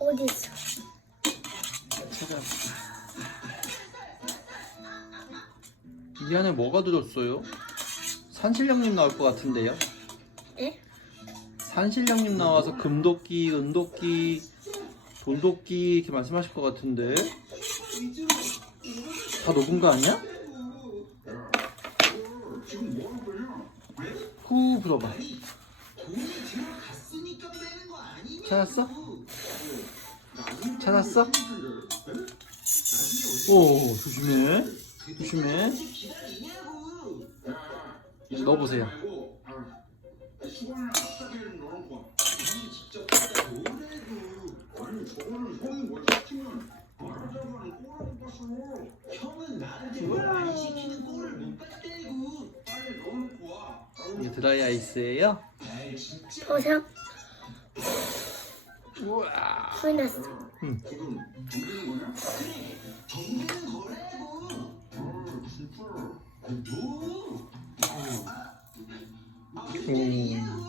어디 있어? 찾아. 이 안에 뭐가 들었어요? 산신령님 나올 것 같은데요? 예? 산신령님 나와서 금도끼, 은도끼, 돈도끼 이렇게 말씀하실 것 같은데 다 녹은 거 아니야? 후 불어봐 찾았어? 찾았어? 오 조심해. 조심해. 넣어보세요. 이게 드라이 아이스예요? 보상 우와. 소리 났어. 음. 지금 누리는 거냐? 그래, 경기는 거래고. 어, 진짜. 너. 어, 뭐? 음. 아, 아, 아, 아, 아, 아,